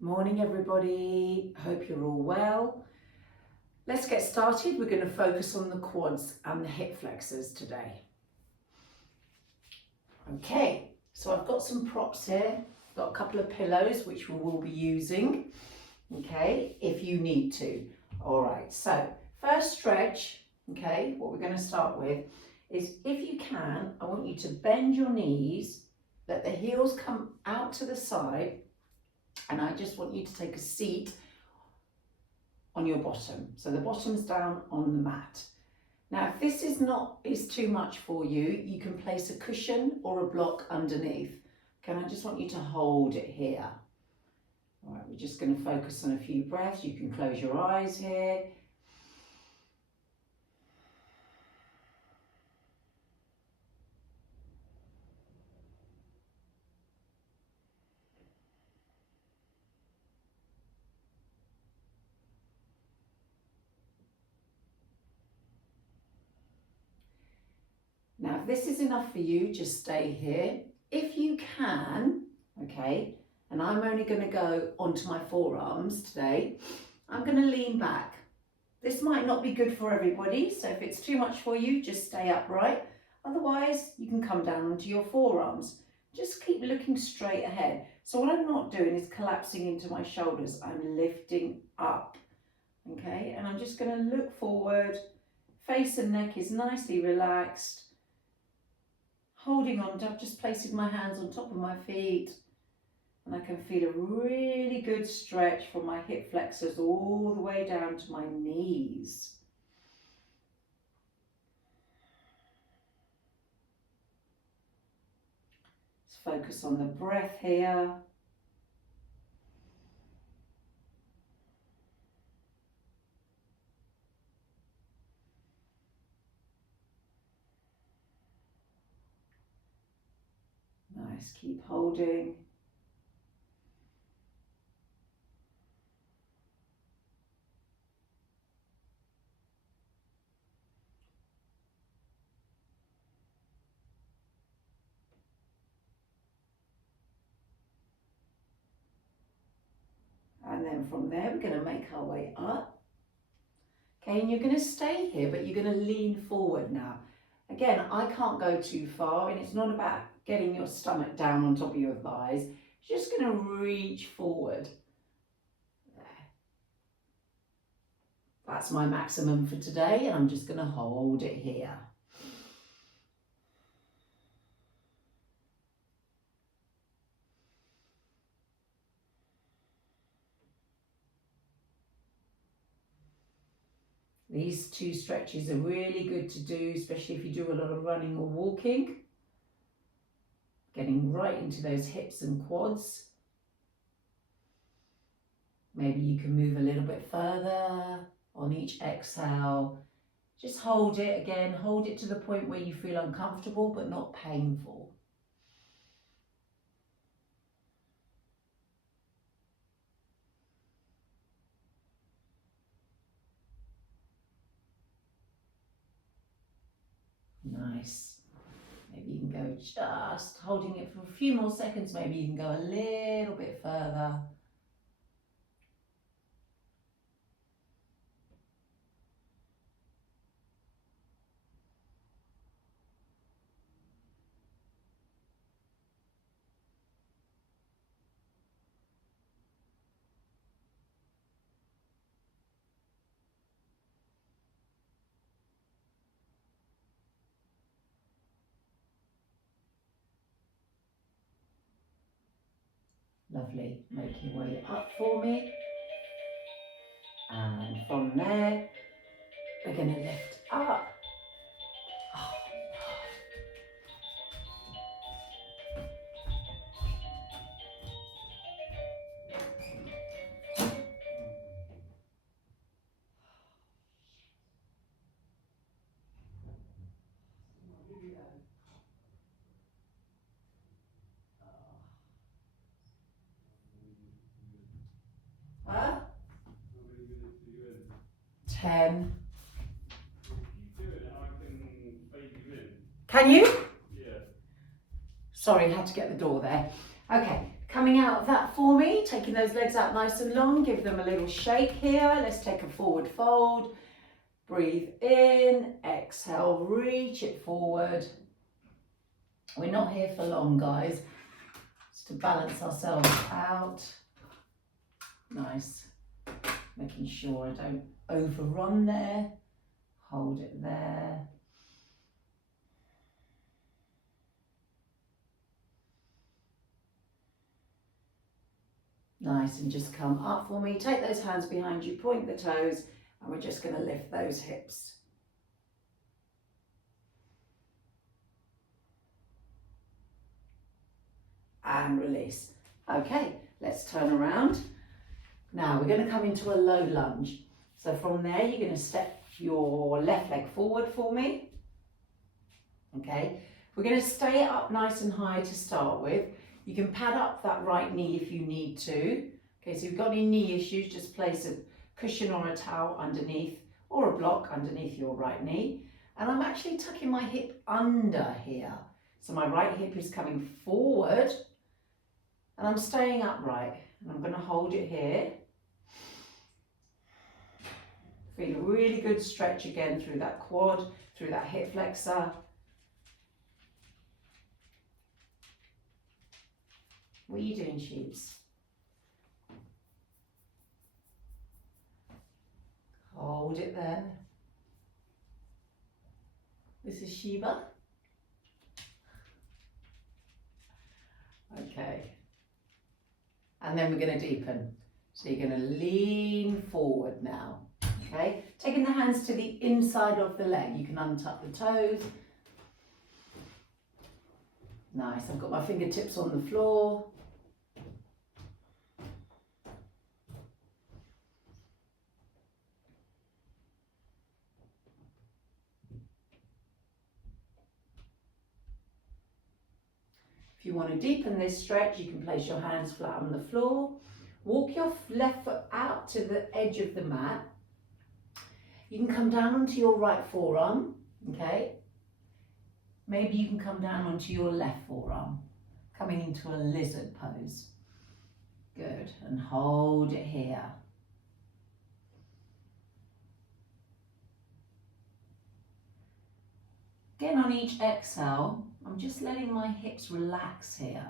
Morning everybody, hope you're all well. Let's get started. We're going to focus on the quads and the hip flexors today. Okay, so I've got some props here. I've got a couple of pillows which we will be using, okay, if you need to. All right, so first stretch, okay, what we're going to start with is, if you can, I want you to bend your knees, let the heels come out to the side, and I just want you to take a seat on your bottom. So the bottom's down on the mat. Now, if this is too much for you, you can place a cushion or a block underneath. Okay, I just want you to hold it here. All right, we're just going to focus on a few breaths. You can close your eyes here. Now, if this is enough for you, just stay here. If you can, okay, and I'm only going to go onto my forearms today, I'm going to lean back. This might not be good for everybody, so if it's too much for you, just stay upright. Otherwise, you can come down onto your forearms. Just keep looking straight ahead. So what I'm not doing is collapsing into my shoulders. I'm lifting up, okay? And I'm just going to look forward. Face and neck is nicely relaxed. Holding on, I've just placing my hands on top of my feet. And I can feel a really good stretch from my hip flexors all the way down to my knees. Let's focus on the breath here. Nice, keep holding. And then from there, we're going to make our way up. Okay, and you're going to stay here, but you're going to lean forward now. Again, I can't go too far, and it's not about getting your stomach down on top of your thighs. You're just going to reach forward. There. That's my maximum for today, and I'm just going to hold it here. These two stretches are really good to do, especially if you do a lot of running or walking. Getting right into those hips and quads. Maybe you can move a little bit further on each exhale. Just hold it again, hold it to the point where you feel uncomfortable but not painful. Nice. Maybe you can go just holding it for a few more seconds. Maybe you can go a little bit further. Lovely. Make your way up for me. And from there, we're going to lift up. Huh? 10. Can you? Yeah. Sorry, I had to get the door there. Okay, Coming out of that for me, taking those legs out nice and long, give them a little shake here. Let's take a forward fold. Breathe in, exhale, reach it forward. We're not here for long, guys. Just to balance ourselves out. Nice. Making sure I don't overrun there. Hold it there. Nice, and just come up for me. Take those hands behind you, point the toes, and we're just going to lift those hips. And release. Okay, let's turn around. Now we're going to come into a low lunge. So from there, you're going to step your left leg forward for me. Okay, we're going to stay up nice and high to start with. You can pad up that right knee if you need to. Okay, so if you've got any knee issues, just place a cushion or a towel underneath or a block underneath your right knee. And I'm actually tucking my hip under here. So my right hip is coming forward and I'm staying upright. And I'm going to hold it here. Feel a really good stretch again through that quad, through that hip flexor. What are you doing, sheeps? Hold it there. This is Sheba. Okay. And then we're going to deepen. So you're going to lean forward now. Okay. Taking the hands to the inside of the leg. You can untuck the toes. Nice. I've got my fingertips on the floor. If you want to deepen this stretch, you can place your hands flat on the floor. Walk your left foot out to the edge of the mat. You can come down onto your right forearm, okay? Maybe you can come down onto your left forearm, coming into a lizard pose. Good, and hold it here. Again, on each exhale, I'm just letting my hips relax here.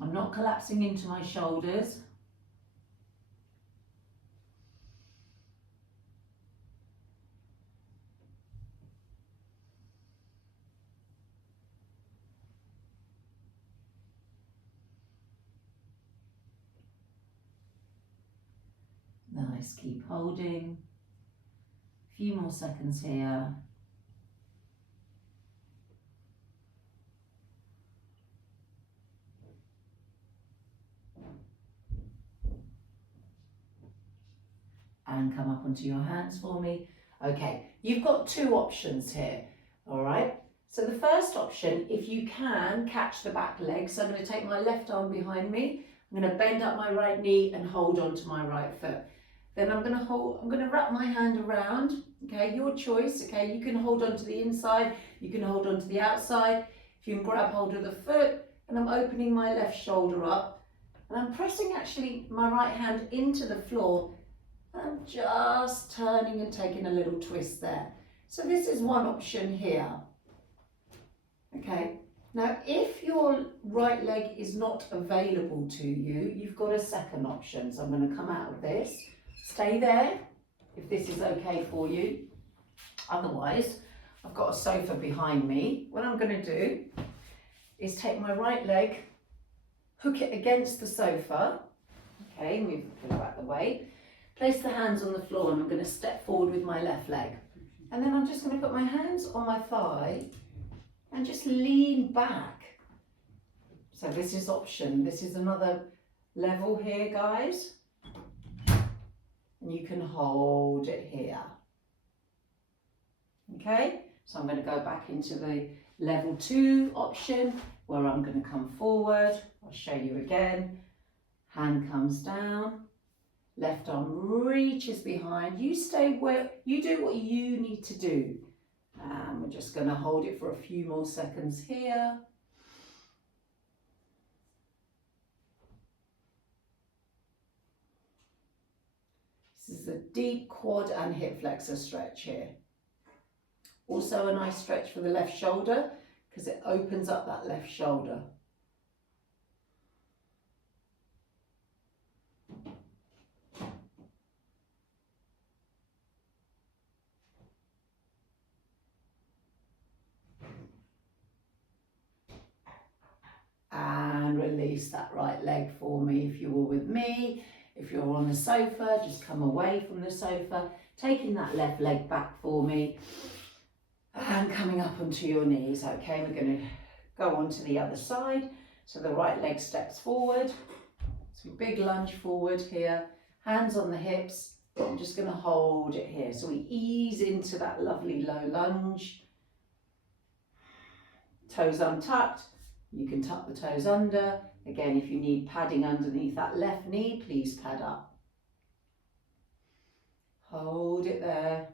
I'm not collapsing into my shoulders. Nice, keep holding. A few more seconds here. And come up onto your hands for me. Okay, you've got two options here, all right? So the first option, if you can, catch the back leg. So I'm going to take my left arm behind me. I'm going to bend up my right knee and hold onto my right foot. Then I'm going to wrap my hand around, okay, your choice, okay? You can hold onto the inside, you can hold onto the outside. If you can grab hold of the foot, and I'm opening my left shoulder up, and I'm pressing actually my right hand into the floor. I'm just turning and taking a little twist there. So this is one option here. Okay, now if your right leg is not available to you, you've got a second option. So I'm going to come out of this. Stay there if this is okay for you. Otherwise, I've got a sofa behind me. What I'm going to do is take my right leg, hook it against the sofa. Okay, move the pillow out of the way. Place the hands on the floor and I'm going to step forward with my left leg. And then I'm just going to put my hands on my thigh and just lean back. So this is option. This is another level here, guys. And you can hold it here. Okay, so I'm going to go back into the level 2 option where I'm going to come forward. I'll show you again. Hand comes down. Left arm reaches behind. You stay where you do what you need to do. And we're just going to hold it for a few more seconds here. is a deep quad and hip flexor stretch here. Also a nice stretch for the left shoulder because it opens up that left shoulder. And release that right leg for me if you were with me. If you're on the sofa, just come away from the sofa, taking that left leg back for me and coming up onto your knees. Okay, we're going to go on to the other side. So the right leg steps forward. So big lunge forward here, hands on the hips. I'm just going to hold it here. So we ease into that lovely low lunge. Toes untucked. You can tuck the toes under. Again, if you need padding underneath that left knee, please pad up. Hold it there.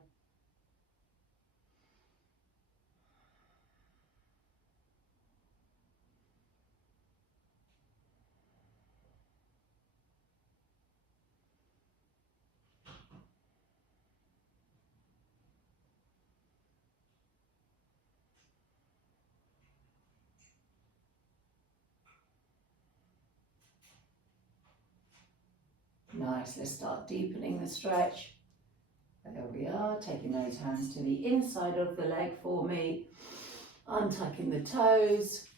Nice, let's start deepening the stretch. There we are, taking those hands to the inside of the leg for me, untucking the toes.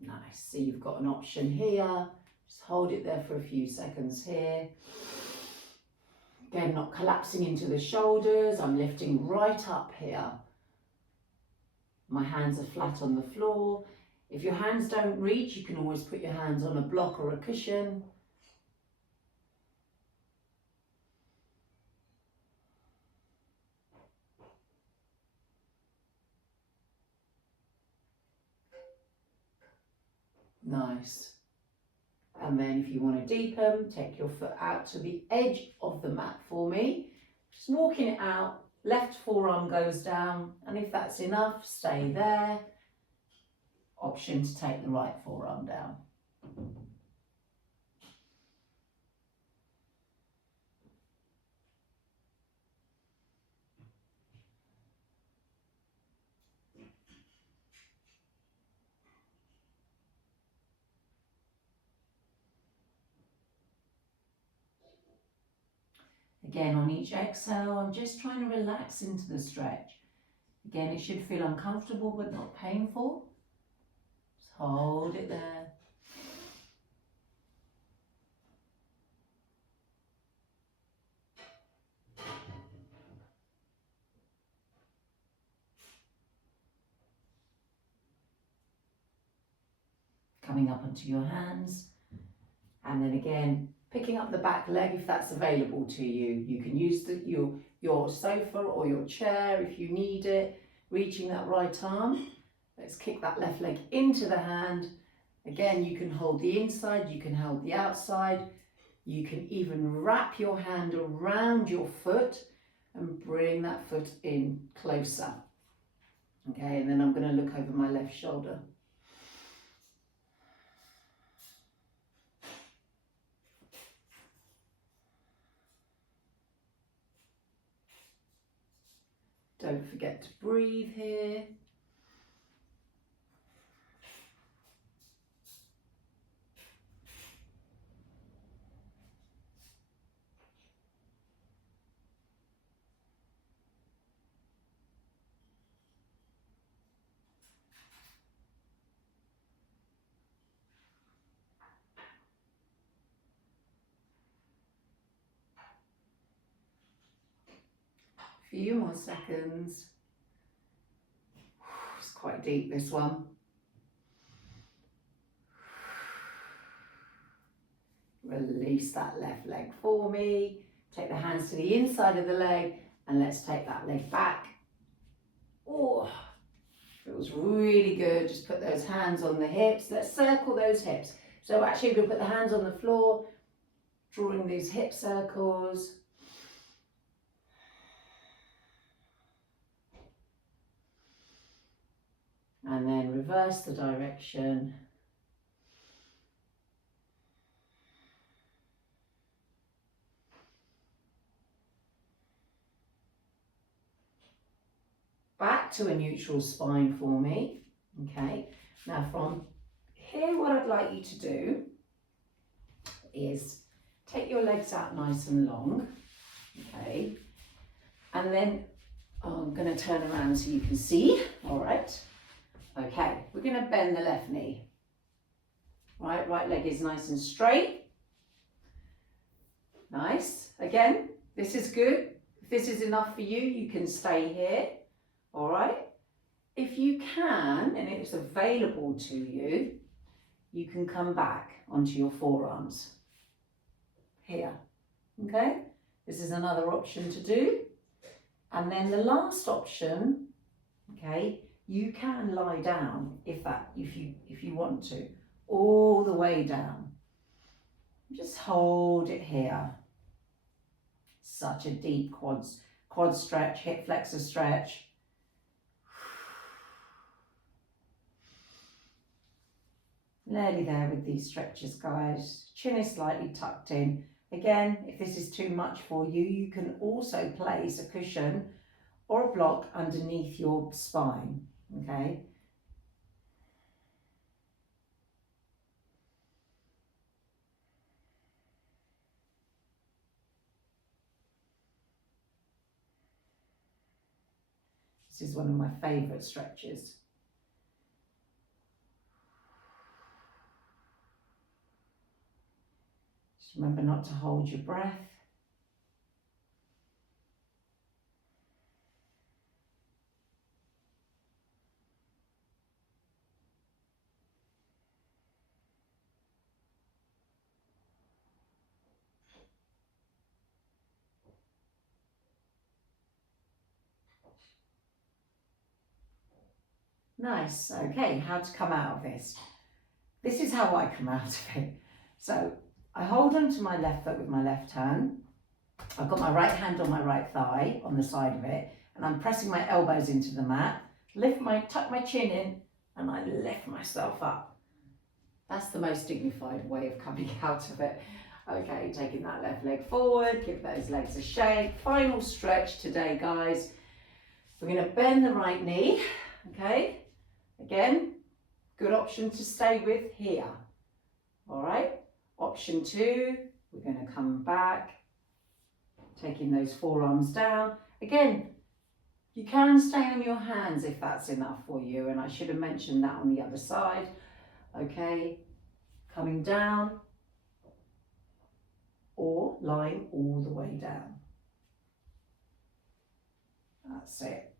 Nice, so you've got an option here. Just hold it there for a few seconds here. Again, not collapsing into the shoulders, I'm lifting right up here. My hands are flat on the floor. If your hands don't reach, you can always put your hands on a block or a cushion. Nice. And then if you want to deepen, take your foot out to the edge of the mat for me. Just walking it out, left forearm goes down, and if that's enough, stay there. Option to take the right forearm down. Again, on each exhale, I'm just trying to relax into the stretch. Again, it should feel uncomfortable but not painful. Just hold it there. Coming up onto your hands. And then again, picking up the back leg if that's available to you. You can use your sofa or your chair if you need it. Reaching that right arm. Let's kick that left leg into the hand. Again, you can hold the inside, you can hold the outside. You can even wrap your hand around your foot and bring that foot in closer. Okay, and then I'm going to look over my left shoulder. Don't forget to breathe here. Few more seconds. It's quite deep, this one. Release that left leg for me. Take the hands to the inside of the leg and let's take that leg back. Oh, feels really good. Just put those hands on the hips. Let's circle those hips. So actually we're going to put the hands on the floor, drawing these hip circles. And then reverse the direction. back to a neutral spine for me. Okay, now from here, what I'd like you to do is take your legs out nice and long, okay, and then I'm going to turn around so you can see. All right, okay, we're going to bend the left knee. Right leg is nice and straight. Nice. Again, this is good. If this is enough for you, you can stay here. All right. If you can, and it's available to you, you can come back onto your forearms. Here. Okay. This is another option to do. And then the last option, okay, you can lie down if you want to, all the way down. Just hold it here. Such a deep quad stretch, hip flexor stretch. Nearly there with these stretches, guys. Chin is slightly tucked in. Again, if this is too much for you, you can also place a cushion or a block underneath your spine, okay? This is one of my favourite stretches. Just remember not to hold your breath. Nice. Okay, how to come out of this. This is how I come out of it. So I hold onto my left foot with my left hand. I've got my right hand on my right thigh on the side of it, and I'm pressing my elbows into the mat, tuck my chin in, and I lift myself up. That's the most dignified way of coming out of it. Okay, taking that left leg forward, give those legs a shake. Final stretch today, guys. We're going to bend the right knee, okay? Again, good option to stay with here. All right, option 2, we're going to come back, taking those forearms down. Again, you can stay on your hands if that's enough for you, and I should have mentioned that on the other side. Okay, coming down or lying all the way down. That's it.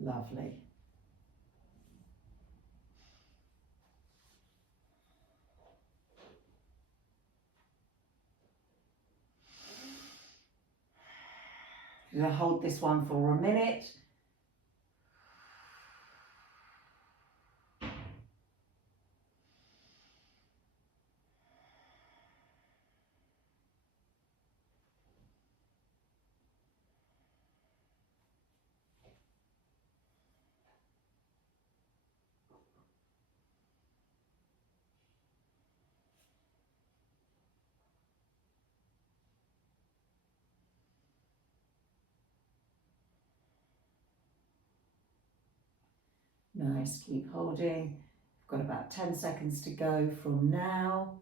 Lovely. I'm going to hold this one for a minute. Nice, keep holding. I've got about 10 seconds to go from now.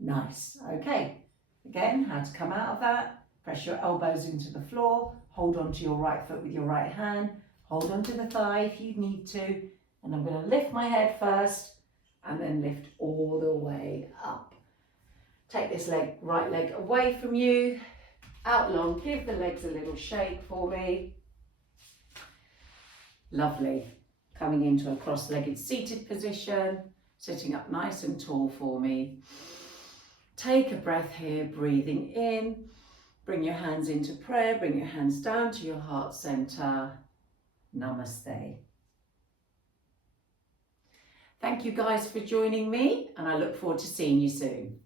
Nice, okay. Again, how to come out of that. Press your elbows into the floor. Hold onto your right foot with your right hand. Hold onto the thigh if you need to. And I'm going to lift my head first and then lift all the way up. Take this right leg away from you, out long, give the legs a little shake for me. Lovely. Coming into a cross-legged seated position, sitting up nice and tall for me. Take a breath here, breathing in. Bring your hands into prayer, bring your hands down to your heart center. Namaste. Thank you guys for joining me, and I look forward to seeing you soon.